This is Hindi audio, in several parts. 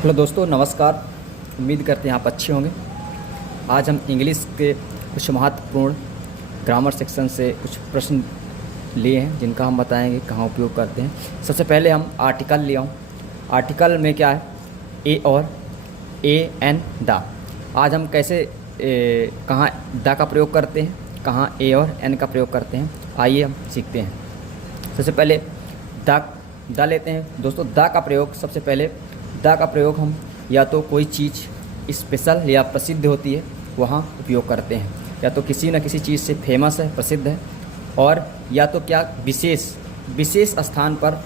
हेलो दोस्तों, नमस्कार। उम्मीद करते हैं आप अच्छे होंगे। आज हम इंग्लिश के कुछ महत्वपूर्ण ग्रामर सेक्शन से कुछ प्रश्न लिए हैं जिनका हम बताएंगे कहाँ उपयोग करते हैं। सबसे पहले हम आर्टिकल ले आऊँ। आर्टिकल में क्या है? ए और ए एन दा। आज हम कैसे कहाँ दा का प्रयोग करते हैं, कहाँ ए और एन का प्रयोग करते हैं, आइए हम सीखते हैं। सबसे पहले दा लेते हैं। दोस्तों, दा का प्रयोग सबसे पहले दा का प्रयोग हम या तो कोई चीज़ स्पेशल या प्रसिद्ध होती है वहाँ उपयोग करते हैं, या तो किसी न किसी चीज़ से फेमस है, प्रसिद्ध है, और या तो क्या विशेष स्थान पर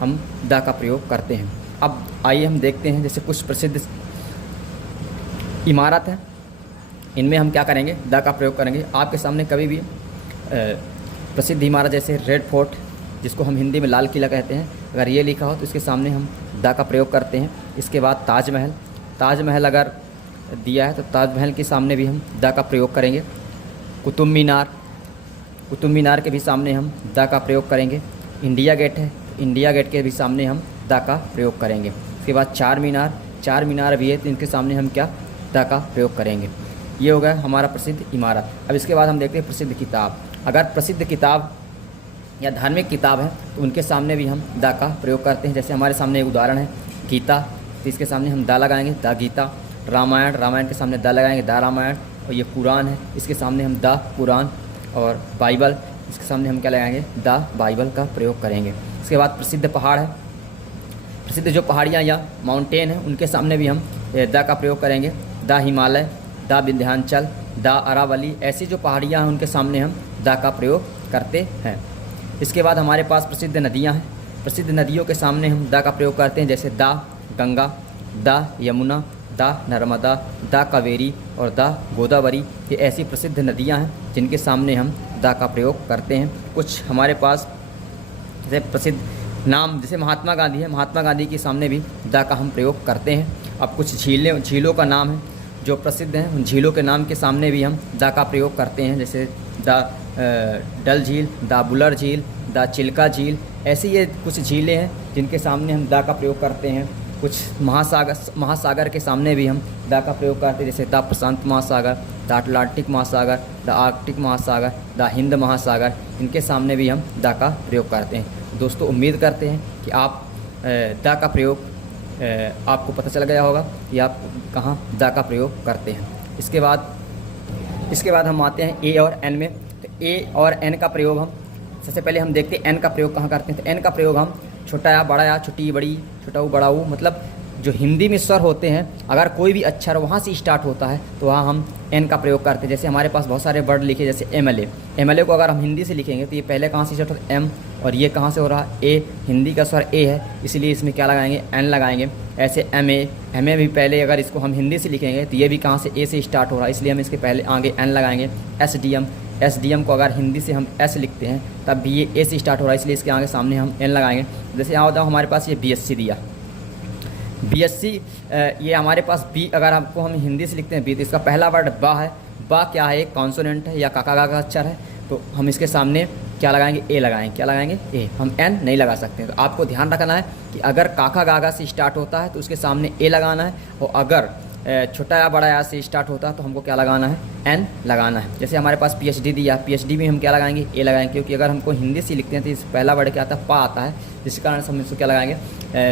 हम दा का प्रयोग करते हैं। अब आइए हम देखते हैं, जैसे कुछ प्रसिद्ध इमारत है, इनमें हम क्या करेंगे? दा का प्रयोग करेंगे। आपके सामने कभी भी प्रसिद्ध इमारत जैसे रेड फोर्ट, जिसको हम हिंदी में लाल किला कहते हैं, अगर ये लिखा हो तो इसके सामने हम दा का प्रयोग करते हैं। इसके बाद ताजमहल अगर दिया है तो ताजमहल के सामने भी हम दा का प्रयोग करेंगे। कुतुब मीनार के भी सामने हम दा का प्रयोग करेंगे। इंडिया गेट है, इंडिया गेट के भी सामने हम दा का प्रयोग करेंगे। इसके बाद चार मीनार भी है तो इनके सामने हम क्या दा का प्रयोग करेंगे। ये हो गया हमारा प्रसिद्ध इमारत। अब इसके बाद हम देखते हैं प्रसिद्ध किताब। अगर प्रसिद्ध किताब या धार्मिक किताब है तो उनके सामने भी हम दा का प्रयोग करते हैं। जैसे हमारे सामने एक उदाहरण है गीता, तो इसके सामने हम दा लगाएंगे, दा गीता। रामायण के सामने दा लगाएंगे, दा रामायण। और ये कुरान है, इसके सामने हम दा कुरान। और बाइबल, इसके सामने हम क्या लगाएंगे? दा बाइबल का प्रयोग करेंगे। इसके बाद प्रसिद्ध पहाड़ है, प्रसिद्ध जो पहाड़ियाँ या माउंटेन है उनके सामने भी हम दा का प्रयोग करेंगे। दा हिमालय, दा विंध्याचल, दा अरावली, ऐसी जो पहाड़ियाँ हैं उनके सामने हम दा का प्रयोग करते हैं। इसके बाद हमारे पास प्रसिद्ध नदियाँ हैं। प्रसिद्ध नदियों के सामने हम दा का प्रयोग करते हैं, जैसे दा गंगा, दा यमुना, दा नर्मदा, दा कावेरी और दा गोदावरी। ये ऐसी प्रसिद्ध नदियाँ हैं जिनके सामने हम दा का प्रयोग करते हैं। कुछ हमारे पास जैसे प्रसिद्ध नाम, जैसे महात्मा गांधी है, महात्मा गांधी के सामने भी दा का हम प्रयोग करते हैं। अब कुछ झीलों का नाम है जो प्रसिद्ध हैं, उन झीलों के नाम के सामने भी हम दा का प्रयोग करते हैं, जैसे दा डल झील, दा बुलर झील, दा चिल्का झील। ऐसी ये कुछ झीलें हैं जिनके सामने हम दा का प्रयोग करते हैं। कुछ महासागर के सामने भी हम दा का प्रयोग करते हैं, जैसे दा प्रशांत महासागर, दा अटलांटिक महासागर, दा आर्कटिक महासागर, दा हिंद महासागर। इनके सामने भी हम दा का प्रयोग करते हैं। दोस्तों, उम्मीद करते हैं कि आप दा का प्रयोग आपको पता चल गया होगा कि आप कहाँ दा का प्रयोग करते हैं। इसके बाद हम आते हैं ए और एन में। तो ए और एन का प्रयोग हम सबसे पहले हम देखते हैं एन का प्रयोग कहाँ करते हैं। तो एन का प्रयोग हम छोटा या बड़ा या छोटी बड़ी, छोटा ऊ बड़ा ऊ, मतलब जो हिंदी में स्वर होते हैं, अगर कोई भी अक्षर वहाँ से स्टार्ट होता है तो वहाँ हम एन का प्रयोग करते हैं। जैसे हमारे पास बहुत सारे वर्ड लिखे, जैसे एम एल ए को अगर हम हिंदी से लिखेंगे तो ये पहले कहाँ से स्टार्ट होता है? एम, और ये कहाँ से हो रहा है? ए। हिंदी का स्वर ए है, इसलिए इसमें क्या लगाएंगे? एन लगाएंगे। ऐसे एम ए भी पहले अगर इसको हम हिंदी से लिखेंगे तो ये भी कहाँ से? ए से स्टार्ट हो रहा है, इसलिए हम इसके पहले आगे एन लगाएंगे। एस डी एम को अगर हिंदी से हम एस लिखते हैं तब भी ये ए से स्टार्ट हो रहा है, इसलिए इसके आगे सामने हम एन लगाएंगे। जैसे यहाँ होता है हमारे पास ये BSc दिया, BSc ये हमारे पास बी, अगर हमको हम हिंदी से लिखते हैं बी, तो इसका पहला वर्ड बा है। बा क्या है? एक कॉन्सोनेंट है या काका का अक्षर है, तो हम इसके सामने क्या लगाएंगे? ए लगाएंगे। क्या लगाएंगे? ए। हम एन नहीं लगा सकते। तो आपको ध्यान रखना है कि अगर काका गागा से स्टार्ट होता है तो उसके सामने ए लगाना है, और अगर छोटा या बड़ा या से स्टार्ट होता है तो हमको क्या लगाना है? एन लगाना है। जैसे हमारे पास PhD दिया, PhD में हम क्या लगाएंगे? ए लगाएंगे, क्योंकि अगर हमको हिंदी से लिखते हैं तो इस पहला वर्ड क्या आता है? पा आता है, जिस कारण से हम इसको क्या लगाएंगे?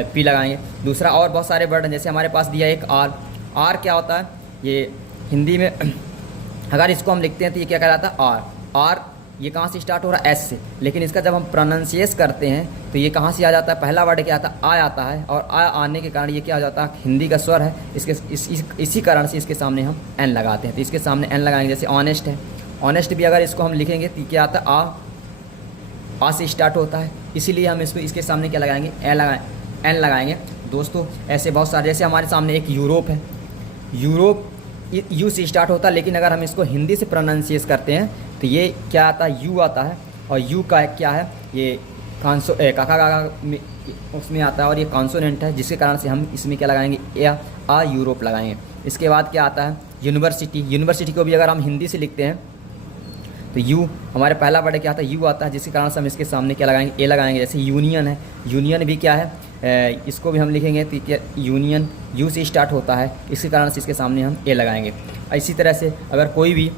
पी लगाएंगे। दूसरा, और बहुत सारे वर्ड हैं, जैसे हमारे पास दिया एक आर क्या होता है? ये हिंदी में अगर इसको हम लिखते हैं तो ये क्या कहलाता है? आर। ये कहाँ से स्टार्ट हो रहा है? एस से, लेकिन इसका जब हम प्रोनाउंसिएट करते हैं तो ये कहाँ से आ जाता है? पहला वर्ड क्या आता है? आ आता है, और आ आने के कारण ये क्या हो जाता है? हिंदी का स्वर है, इसी कारण से इसके सामने हम एन लगाते हैं। तो इसके सामने एन लगाएंगे। जैसे ऑनेस्ट है, ऑनेस्ट भी अगर इसको हम लिखेंगे तो क्या आता है? आ से स्टार्ट होता है, इसीलिए हम इसके सामने क्या लगाएंगे? एन लगाएंगे। दोस्तों, ऐसे बहुत सारे, जैसे हमारे सामने एक यूरोप है, यूरोप यू से स्टार्ट होता है, लेकिन अगर हम इसको हिंदी से प्रोनाउंसिएट करते हैं तो ये क्या आता है? यू आता है, और यू का क्या है? ये काका में उसमें आता है, और ये कॉन्सोनेंट है, जिसके कारण से हम इसमें क्या लगाएंगे? आ यूरोप लगाएंगे। इसके बाद क्या आता है? यूनिवर्सिटी को भी अगर हम हिंदी से लिखते हैं तो यू, हमारे पहला वर्ड क्या आता है? यू आता है, जिसके कारण से हम इसके सामने क्या लगाएंगे? ए लगाएंगे। जैसे यूनियन है, यूनियन भी क्या है? इसको भी हम लिखेंगे तो क्या यूनियन यू से स्टार्ट होता है, इसी कारण से इसके सामने हम ए लगाएंगे। इसी तरह से अगर कोई भी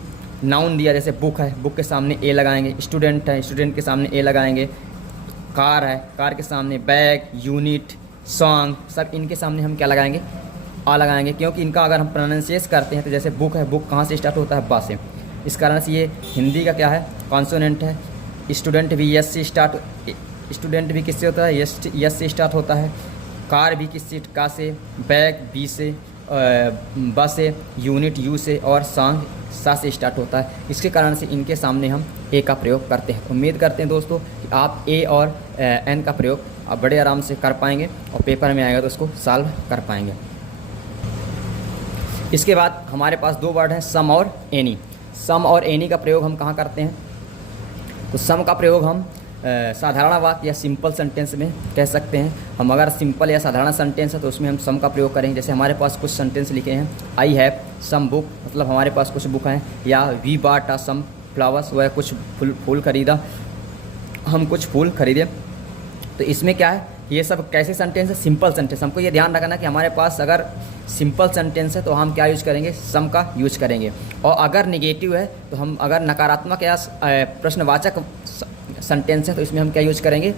नाउन दिया, जैसे बुक है, बुक के सामने ए लगाएंगे, स्टूडेंट है, स्टूडेंट के सामने ए लगाएंगे, कार है, कार के सामने बैग, यूनिट, सॉन्ग, सब इनके सामने हम क्या लगाएंगे, आ लगाएंगे, क्योंकि इनका अगर हम प्रोनाउंसिएट करते हैं तो जैसे बुक है, बुक कहाँ से स्टार्ट होता है, बा से, इस कारण से ये हिंदी का क्या है, कॉन्सोनेंट है। स्टूडेंट भी यस से स्टार्ट, स्टूडेंट भी किससे होता है, यस से स्टार्ट होता है। कार भी किससे, का से, बैग बी से, बस से, यूनिट यू से, और सॉन्ग सा से स्टार्ट होता है। इसके कारण से इनके सामने हम ए का प्रयोग करते हैं। उम्मीद करते हैं दोस्तों कि आप ए और एन का प्रयोग आप बड़े आराम से कर पाएंगे और पेपर में आएगा तो उसको सॉल्व कर पाएंगे। इसके बाद हमारे पास दो वर्ड हैं, सम और एनी। सम और एनी का प्रयोग हम कहाँ करते हैं, तो सम का प्रयोग हम साधारण वाक्य या सिंपल सेंटेंस में कह सकते हैं। हम अगर सिंपल या साधारण सेंटेंस है तो उसमें हम सम का प्रयोग करेंगे। जैसे हमारे पास कुछ सेंटेंस लिखे हैं, आई हैव सम बुक, मतलब हमारे पास कुछ बुक हैं, या वी बॉट सम फ्लावर्स, वह कुछ फूल खरीदा, हम कुछ फूल खरीदे। तो इसमें क्या है, ये सब कैसे सेंटेंस है, सिंपल सेंटेंस। हमको ये ध्यान रखना कि हमारे पास अगर सिंपल सेंटेंस है तो हम क्या यूज करेंगे, सम का यूज करेंगे। और अगर निगेटिव है तो हम, अगर नकारात्मक या प्रश्नवाचक सेंटेंस है तो इसमें हम क्या यूज करेंगे,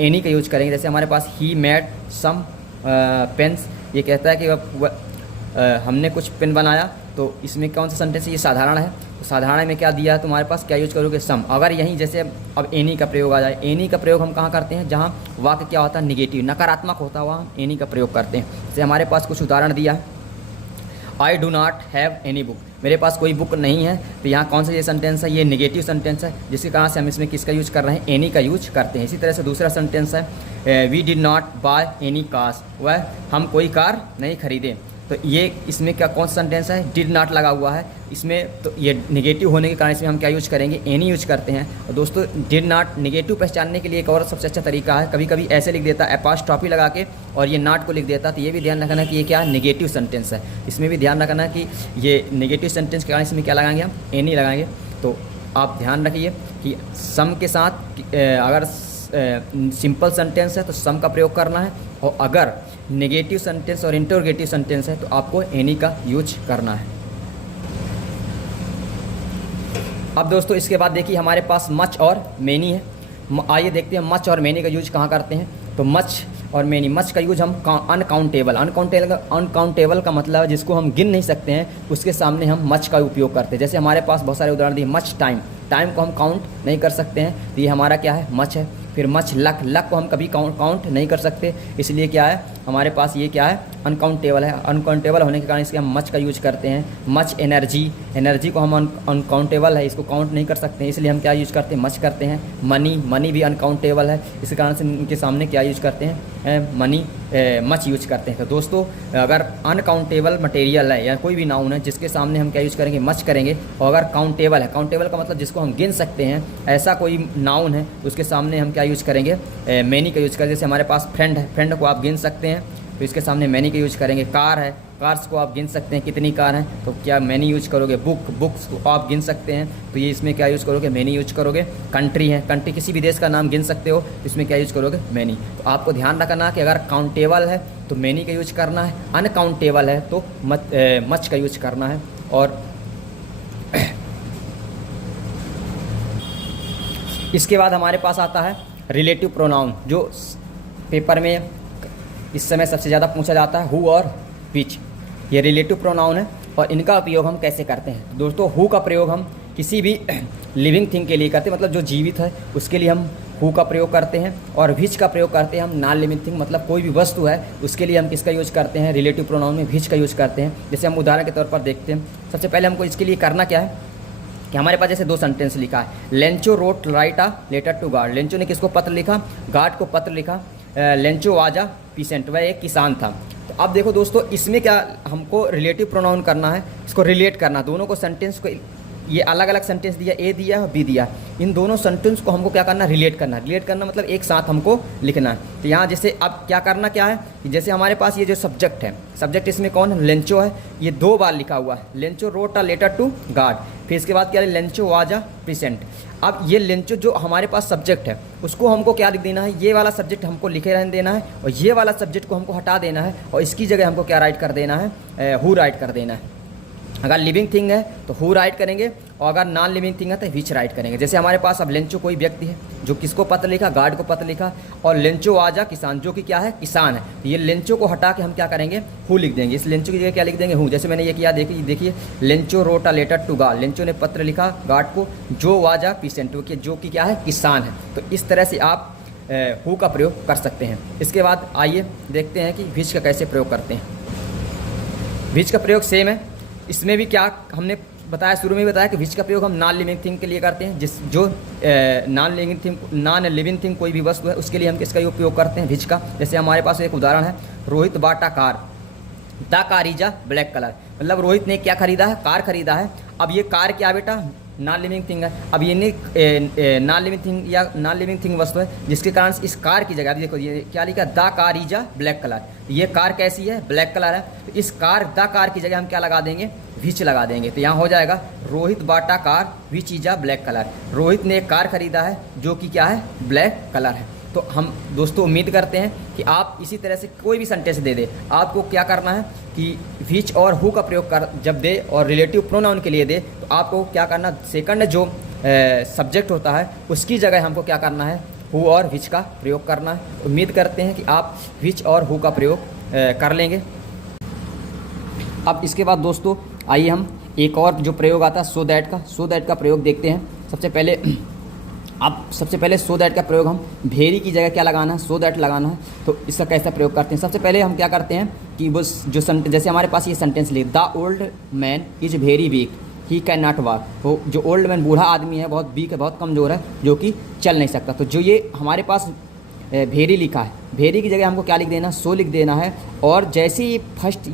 एनी का यूज करेंगे। जैसे हमारे पास ही मेड सम पेन्स, ये कहता है कि हमने कुछ पेन बनाया, तो इसमें कौन सा सेंटेंस है, ये साधारण है। तो साधारण में क्या दिया है तुम्हारे पास, क्या यूज करोगे, सम। अगर यहीं जैसे अब एनी का प्रयोग आ जाए, एनी का प्रयोग हम कहाँ करते हैं, जहाँ वाक्य क्या होता है, निगेटिव, नकारात्मक होता है, वहाँ हम एनी का प्रयोग करते हैं। जैसे हमारे पास कुछ उदाहरण दिया है, I do not have any book, मेरे पास कोई बुक नहीं है। तो यहाँ कौन सा ये सेंटेंस है, ये नेगेटिव सेंटेंस है, जिसके कारण से हम इसमें किसका यूज कर रहे हैं, एनी का यूज करते हैं। इसी तरह से दूसरा सेंटेंस है, we did not buy any cars, वह हम कोई कार नहीं खरीदे। तो ये इसमें क्या कौन सा सेंटेंस है, डिड नॉट लगा हुआ है इसमें, तो ये नेगेटिव होने के कारण इसमें हम क्या यूज करेंगे, एनी यूज करते हैं। और दोस्तों डिड नॉट नेगेटिव पहचानने के लिए एक और सबसे अच्छा तरीका है, कभी कभी ऐसे लिख देता है अपॉस्ट्रोफी लगा के और ये नॉट को लिख देता, तो ये भी ध्यान रखना कि ये क्या नेगेटिव सेंटेंस है। इसमें भी ध्यान रखना कि ये नेगेटिव सेंटेंस के कारण इसमें क्या लगाएंगे, हम एनी लगाएंगे। तो आप ध्यान रखिए कि सम के साथ अगर सिंपल सेंटेंस है तो सम का प्रयोग करना है, और अगर नेगेटिव सेंटेंस और इंटरोगेटिव सेंटेंस है तो आपको एनी का यूज करना है। अब दोस्तों इसके बाद देखिए हमारे पास मच और मैनी है। आइए देखते हैं मच और मैनी का यूज कहाँ करते हैं। तो मच और मैनी, मच का यूज हम अनकाउंटेबल का मतलब है जिसको हम गिन नहीं सकते हैं, उसके सामने हम मच का उपयोग करते हैं। जैसे हमारे पास बहुत सारे उदाहरण दिए, मच टाइम, टाइम को हम काउंट नहीं कर सकते हैं, तो ये हमारा क्या है, मच है। फिर मच लक, लक को हम कभी काउंट नहीं कर सकते, इसलिए क्या है हमारे पास ये क्या है, अनकाउंटेबल है। अनकाउंटेबल होने के कारण इसके हम मच का यूज करते हैं। मच एनर्जी, एनर्जी को हम अनकाउंटेबल है, इसको काउंट नहीं कर सकते हैं, इसलिए हम क्या यूज करते हैं, मच करते हैं। मनी, मनी भी अनकाउंटेबल है, इस कारण से इनके सामने क्या यूज करते हैं, मनी, मच यूज करते हैं। तो दोस्तों अगर अनकाउंटेबल मटेरियल है या कोई भी नाउन है जिसके सामने हम क्या यूज करेंगे, मच करेंगे। और अगर काउंटेबल है, काउंटेबल का मतलब जिसको हम गिन सकते हैं, ऐसा कोई नाउन है तो उसके सामने हम क्या यूज करेंगे, मैनी का यूज करेंगे। जैसे हमारे पास फ्रेंड है, फ्रेंड को आप गिन सकते हैं तो इसके सामने मैनी का यूज करेंगे। कार है, कार्स को आप गिन सकते हैं कितनी कार हैं, तो क्या मैनी यूज करोगे। बुक, बुक्स को आप गिन सकते हैं तो ये इसमें क्या यूज करोगे, मैनी यूज करोगे। कंट्री है, कंट्री किसी भी देश का नाम गिन सकते हो, इसमें क्या यूज करोगे, मैनी। तो आपको ध्यान रखना कि अगर काउंटेबल है तो मैनी का यूज करना है, अनकाउंटेबल है तो मच का यूज करना है। और इसके बाद हमारे पास आता है रिलेटिव प्रोनाउन, जो पेपर में इस समय सबसे ज़्यादा पूछा जाता है, हु और विच। ये रिलेटिव प्रोनाउन है और इनका उपयोग हम कैसे करते हैं दोस्तों। हु का प्रयोग हम किसी भी लिविंग थिंग के लिए करते हैं, मतलब जो जीवित है उसके लिए हम हु का प्रयोग करते हैं। और विच का प्रयोग करते हैं हम नॉन लिविंग थिंग, मतलब कोई भी वस्तु है उसके लिए हम किसका यूज करते हैं, रिलेटिव प्रोनाउन में विच का यूज करते हैं। जैसे हम उदाहरण के तौर पर देखते हैं, सबसे पहले हमको इसके लिए करना क्या है कि हमारे पास जैसे दो सेंटेंस लिखा है, Lencho wrote write a letter to God. Lencho ने किसको पत्र लिखा, गार्ड को पत्र लिखा। लेंचो वाज अ पीसेंट, वह एक किसान था। तो अब देखो दोस्तों इसमें क्या हमको रिलेटिव प्रोनाउन करना है, इसको रिलेट करना, दोनों को सेंटेंस को, ये अलग अलग सेंटेंस दिया, ए दिया है और बी दिया, इन दोनों सेंटेंस को हमको क्या करना, रिलेट करना। रिलेट करना मतलब एक साथ हमको लिखना है। तो यहाँ जैसे अब क्या करना क्या है कि जैसे हमारे पास ये जो सब्जेक्ट है, सब्जेक्ट इसमें कौन है, लेंचो है, ये दो बार लिखा हुआ है, Lencho wrote a letter to God. फिर इसके बाद क्या है, लेंचो वाज अ प्रेजेंट। अब ये लेंचो जो हमारे पास सब्जेक्ट है उसको हमको क्या लिख देना है, ये वाला सब्जेक्ट हमको लिखे रहने देना है और ये वाला सब्जेक्ट को हमको हटा देना है और इसकी जगह हमको क्या राइट कर देना है, हु राइट कर देना है। अगर लिविंग थिंग है तो हु राइट करेंगे और अगर नॉन लिविंग थिंग है तो विच राइट करेंगे। जैसे हमारे पास अब लेंचो कोई व्यक्ति है जो किसको पत्र लिखा, गार्ड को पत्र लिखा, और लेंचो आजा किसान जो कि क्या है, किसान है। तो ये लेंचो को हटा के हम क्या करेंगे, हु लिख देंगे। इस लेंचो की जगह क्या लिख देंगे, हु। जैसे मैंने ये किया, देखिए Lencho wrote a letter to God, Lencho ने पत्र लिखा गार्ड को, जो वाजा पीसेंट जो कि क्या है, किसान है। तो इस तरह से आप हु का प्रयोग कर सकते हैं। इसके बाद आइए देखते हैं कि विच का कैसे प्रयोग करते हैं। विच का प्रयोग सेम है, इसमें भी क्या हमने बताया, शुरू में बताया कि विच का प्रयोग हम नॉन लिविंग थिंग के लिए करते हैं। जो नॉन लिविंग थिंग कोई भी वस्तु है उसके लिए हम किसका उपयोग करते हैं, विच का। जैसे हमारे पास एक उदाहरण है, Rohit bought a car, the car is a black colour. मतलब रोहित ने क्या खरीदा है, कार खरीदा है। अब ये कार क्या बेटा, नॉन लिविंग थिंग है। अब ये नॉन लिविंग थिंग या नॉन लिविंग थिंग वस्तु है, जिसके कारण इस कार की जगह देखो ये क्या लिखा, the car is a black colour. ये कार कैसी है, ब्लैक कलर है। तो इस द कार की जगह हम क्या लगा देंगे, विच लगा देंगे। तो यहाँ हो जाएगा Rohit bought a car which is a black colour. Rohit ने एक कार खरीदा है जो कि क्या है, ब्लैक कलर है। तो हम दोस्तों उम्मीद करते हैं कि आप इसी तरह से कोई भी सेंटेंस दे दे, आपको क्या करना है कि विच और हु का प्रयोग कर जब दे और रिलेटिव प्रोनाउन के लिए दे, तो आपको क्या करना, सेकंड जो सब्जेक्ट होता है उसकी जगह हमको क्या करना है, हु और विच का प्रयोग करना है। उम्मीद करते हैं कि आप विच और हु का प्रयोग कर लेंगे। अब इसके बाद दोस्तों आइए हम एक और जो प्रयोग आता है सो दैट का प्रयोग देखते हैं। सबसे पहले सो दैट का प्रयोग हम भेरी की जगह क्या लगाना है, सो दैट लगाना है। तो इसका कैसा प्रयोग करते हैं, सबसे पहले हम क्या करते हैं कि वो जो जैसे हमारे पास ये सेंटेंस लिख, the old man is very weak he can not walk. तो जो ओल्ड मैन बूढ़ा आदमी है, बहुत वीक है, बहुत कमज़ोर है, जो कि चल नहीं सकता। तो जो ये हमारे पास भेरी लिखा है, भेरी की जगह हमको क्या लिख देना, सो लिख देना है। और जैसे ही फर्स्ट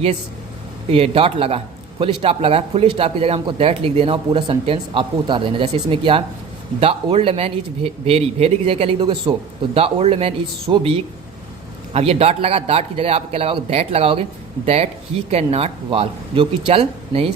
ये डॉट लगा, फुल स्टॉप लगा, फुल स्टॉप की जगह हमको दैट लिख देना और पूरा सेंटेंस आपको उतार देना। जैसे इसमें क्या है, the old man is very की जगह क्या लिख दोगे, सो। तो the old man is so week. अब ये डॉट लगा, डॉट की जगह आप क्या लगाओगे, दैट लगाओगे, that he can not walk, जो कि चल नहीं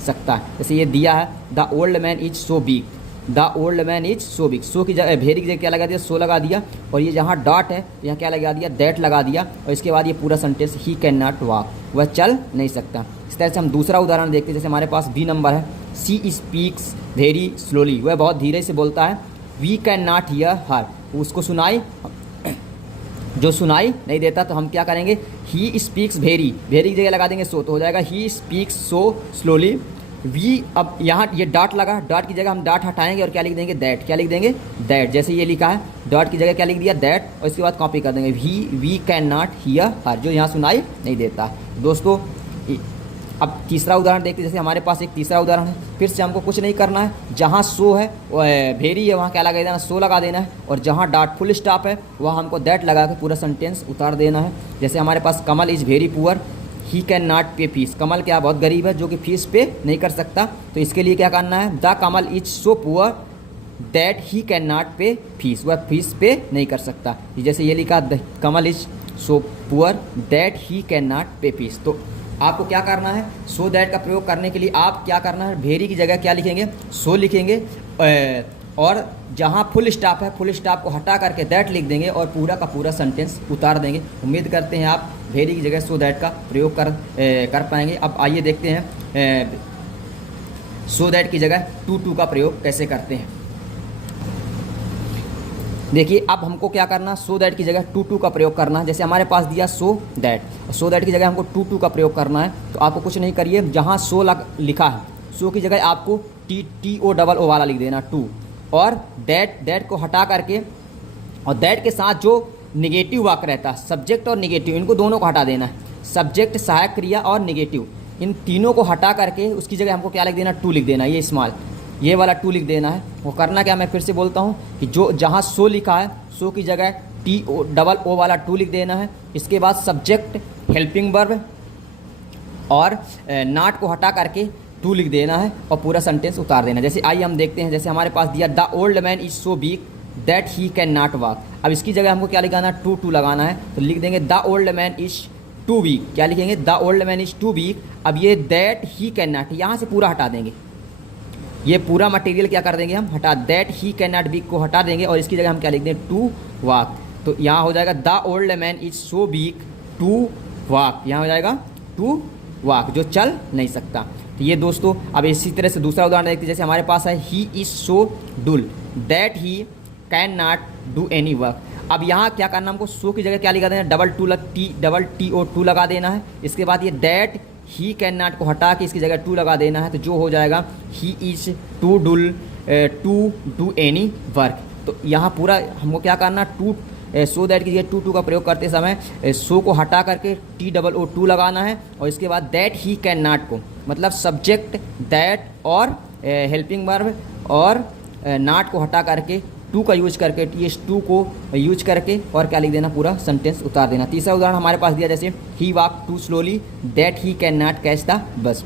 सकता। जैसे ये दिया है, the old man is so weak, the old man is so weak. So की जगह भेरी की जगह क्या लगा दिया, सो लगा दिया। और ये जहाँ डॉट है यहाँ क्या लगा दिया, दैट लगा दिया। और इसके बाद ये पूरा sentence, he can not walk, वह चल नहीं सकता। इस तरह से हम दूसरा उदाहरण देखते हैं। जैसे हमारे पास बी नंबर है, सी स्पीक्स वेरी स्लोली, वह बहुत धीरे से बोलता है। वी कैन नॉट हियर हर, उसको जो सुनाई नहीं देता। तो हम क्या करेंगे, ही स्पीक्स वेरी की जगह लगा देंगे सो, तो हो जाएगा he speaks so slowly. We, अब यहाँ ये डॉट लगा, डॉट की जगह हम डॉट हटाएंगे और क्या लिख देंगे, दैट। क्या लिख देंगे, दैट। जैसे ये लिखा है, डॉट की जगह क्या लिख दिया, दैट। और इसके बाद कॉपी कर देंगे, वी कैन नॉट हियर हर, जो यहाँ सुनाई नहीं देता। दोस्तों अब तीसरा उदाहरण देखते हैं। जैसे हमारे पास एक तीसरा उदाहरण है, फिर से हमको कुछ नहीं करना है, जहाँ सो है भेरी है वहाँ क्या लगा देना, सो लगा देना है। और जहाँ डॉट फुल स्टॉप है वहाँ हमको दैट लगा के पूरा सेंटेंस उतार देना है। जैसे हमारे पास Kamal is very poor he can not pay fees, Kamal क्या बहुत गरीब है जो कि फीस पे नहीं कर सकता। तो इसके लिए क्या करना है, the Kamal is so poor that he can not pay fees, वह फीस पे नहीं कर सकता। जैसे ये लिखा, the Kamal is so poor that he can not pay fees. तो आपको क्या करना है, सो दैट का प्रयोग करने के लिए आप क्या करना है, भेरी की जगह क्या लिखेंगे, सो लिखेंगे। और जहाँ फुल स्टॉप है, फुल स्टॉप को हटा करके दैट लिख देंगे और पूरा का पूरा सेंटेंस उतार देंगे। उम्मीद करते हैं आप भेरी की जगह सो दैट का प्रयोग कर पाएंगे। अब आइए देखते हैं सो दैट की जगह टू का प्रयोग कैसे करते हैं। देखिए अब हमको क्या करना, सो दैट की जगह टू का प्रयोग करना है। जैसे हमारे पास दिया सो दैट की जगह हमको टू का प्रयोग करना है। तो आपको कुछ नहीं करिए, जहाँ सो लिखा है, सो की जगह आपको TO वाला लिख देना, टू। और दैट को हटा करके, और दैट के साथ जो निगेटिव वाक्य रहता है, सब्जेक्ट और निगेटिव, इनको दोनों को हटा देना है। सब्जेक्ट, सहायक क्रिया और निगेटिव, इन तीनों को हटा करके उसकी जगह हमको क्या लिख देना, टू लिख देना। ये स्मॉल, ये वाला टू लिख देना है। वो करना क्या, मैं फिर से बोलता हूँ कि जो जहाँ सो लिखा है, सो की जगह TO वाला टू लिख देना है। इसके बाद सब्जेक्ट, हेल्पिंग वर्ब और नॉट को हटा करके टू लिख देना है और पूरा सेंटेंस उतार देना है। जैसे आइए हम देखते हैं। जैसे हमारे पास दिया, the old man is so week that he can not walk. अब इसकी जगह हमको क्या लगाना, टू लगाना है। तो लिख देंगे, the old man is too weak. क्या लिखेंगे, the old man is too weak. अब ये दैट ही कैन नॉट, यहाँ से पूरा हटा देंगे। ये पूरा मटेरियल क्या कर देंगे हम, हटा, that he can not be को हटा देंगे और इसकी जगह हम क्या लिख दें, टू वॉक। तो यहाँ हो जाएगा the old man is so weak to walk, यहाँ हो जाएगा टू वॉक, जो चल नहीं सकता। तो ये दोस्तों, अब इसी तरह से दूसरा उदाहरण देखते हैं। जैसे हमारे पास है he is so dull that he can not do any work. अब यहाँ क्या करना, हमको सो की जगह क्या लिखा देना, डबल टी ओ टू लगा देना है। इसके बाद ये दैट ही कैन नॉट को हटा के इसकी जगह टू लगा देना है। तो जो हो जाएगा he is to do any work. तो यहाँ पूरा हमको क्या करना, टू सो दैट की जगह टू का प्रयोग करते समय सो को हटा करके TOO लगाना है और इसके बाद दैट ही कैन नॉट को, मतलब सब्जेक्ट दैट और हेल्पिंग वर्ब और नॉट को हटा करके टू का यूज करके TS2 को यूज करके और क्या लिख देना, पूरा सेंटेंस उतार देना। तीसरा उदाहरण हमारे पास दिया, जैसे he walk too slowly that he can not catch the bus.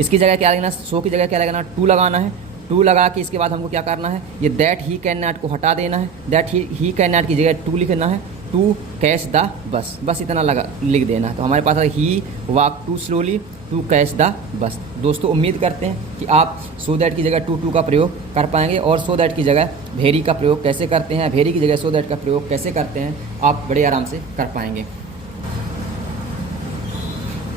इसकी जगह क्या लगना, सो की जगह क्या लगाना, टू लगाना है। टू लगा के इसके बाद हमको क्या करना है, ये दैट ही कैन नॉट को हटा देना है। दैट ही कैन नॉट की जगह टू लिखना है, टू कैच द बस, बस इतना लिख देना है। तो हमारे पास है he walk too slowly to catch the bus. दोस्तों उम्मीद करते हैं कि आप सो दैट की जगह टू का प्रयोग कर पाएंगे और सो दैट की जगह भेरी का प्रयोग कैसे करते हैं, भेरी की जगह सो दैट का प्रयोग कैसे करते हैं, आप बड़े आराम से कर पाएंगे।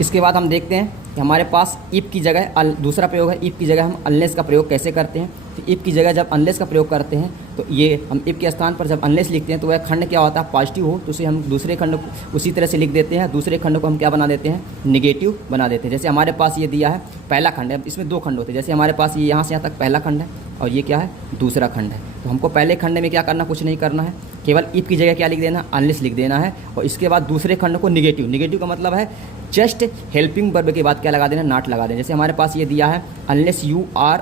इसके बाद हम देखते हैं कि हमारे पास इफ़ की जगह दूसरा प्रयोग है, इफ़ की जगह हम अनलेस का प्रयोग कैसे करते हैं। तो इफ़ की जगह जब अनलेस का प्रयोग करते हैं तो ये हम इफ़ के स्थान पर जब अनलेस लिखते हैं तो वह खंड क्या होता है, पॉजिटिव हो तो उसे हम दूसरे खंड को उसी तरह से लिख देते हैं, दूसरे खंड को हम क्या बना देते हैं, निगेटिव बना देते हैं। जैसे हमारे पास ये दिया है पहला खंड है, इसमें दो खंड होते हैं। जैसे हमारे पास ये यहाँ से यहाँ तक पहला खंड है और ये क्या है, दूसरा खंड है। तो हमको पहले खंड में क्या करना, कुछ नहीं करना है, केवल इफ़ की जगह क्या लिख देना, अनलेस लिख देना है और इसके बाद दूसरे खंड को निगेटिव का मतलब है जस्ट हेल्पिंग वर्ब के बाद क्या लगा देना, नॉट लगा देना। जैसे हमारे पास ये दिया है अनलेस यू आर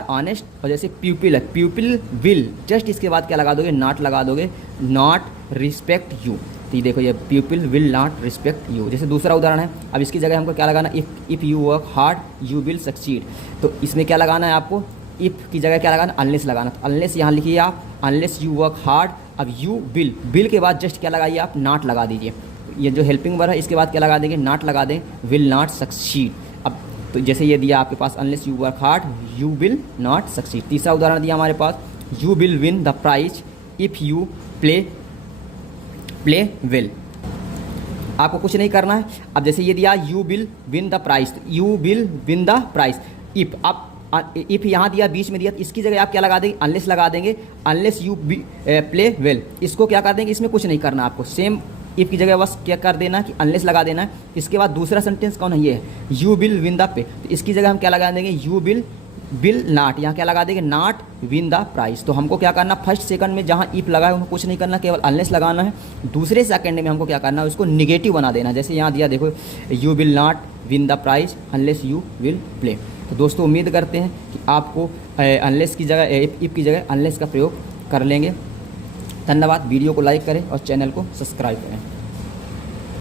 ऑनेस्ट और जैसे प्यूपिल है, प्यूपिल विल, जस्ट इसके बाद क्या लगा दोगे, नॉट लगा दोगे, नॉट रिस्पेक्ट यू। तो ये देखो, ये प्यूपिल विल नॉट रिस्पेक्ट यू। जैसे दूसरा उदाहरण है, अब इसकी जगह हमको क्या लगाना, if you work hard you will succeed. तो इसमें क्या लगाना है आपको, इफ़ की जगह क्या लगाना, अनलेस लगाना। तो अनलेस यहाँ लिखिए आप, अनलेस यू वर्क हार्ड। अब यू विल के बाद जस्ट क्या लगाइए आप, नॉट लगा दीजिए। ये जो हेल्पिंग वर्ब है इसके बाद क्या लगा देंगे, नॉट लगा दें, विल नॉट सक्सीड। अब तो जैसे ये दिया आपके पास, unless you work hard you will not succeed. तीसरा उदाहरण दिया हमारे पास, you will win the prize if you play well. आपको कुछ नहीं करना है। अब जैसे ये दिया you will win the prize, you will win the prize. If आप इफ़ यहाँ दिया, बीच में दिया, तो इसकी जगह आप क्या लगा देंगे, अनलेस लगा देंगे, अनलेस यू प्ले वेल। इसको क्या कर देंगे, इसमें कुछ नहीं करना आपको, सेम इफ़ की जगह बस क्या कर देना कि अनलेस लगा देना है। इसके बाद दूसरा सेंटेंस कौन है, ये है you will win the pay. तो इसकी जगह हम क्या लगा देंगे, यू विल नॉट, यहाँ क्या लगा देंगे, नॉट विन द प्राइज। तो हमको क्या करना, फर्स्ट सेकंड में जहाँ इफ़ लगा है उनको कुछ नहीं करना, केवल अनलेस लगाना है। दूसरे सेकंड में हमको क्या करना है, उसको निगेटिव बना देना। जैसे यहाँ दिया देखो, you will not win the prize unless you will play. तो दोस्तों उम्मीद करते हैं कि आपको अनलेस की जगह इफ़ की जगह अनलेस का प्रयोग कर लेंगे। धन्यवाद। वीडियो को लाइक करें और चैनल को सब्सक्राइब करें।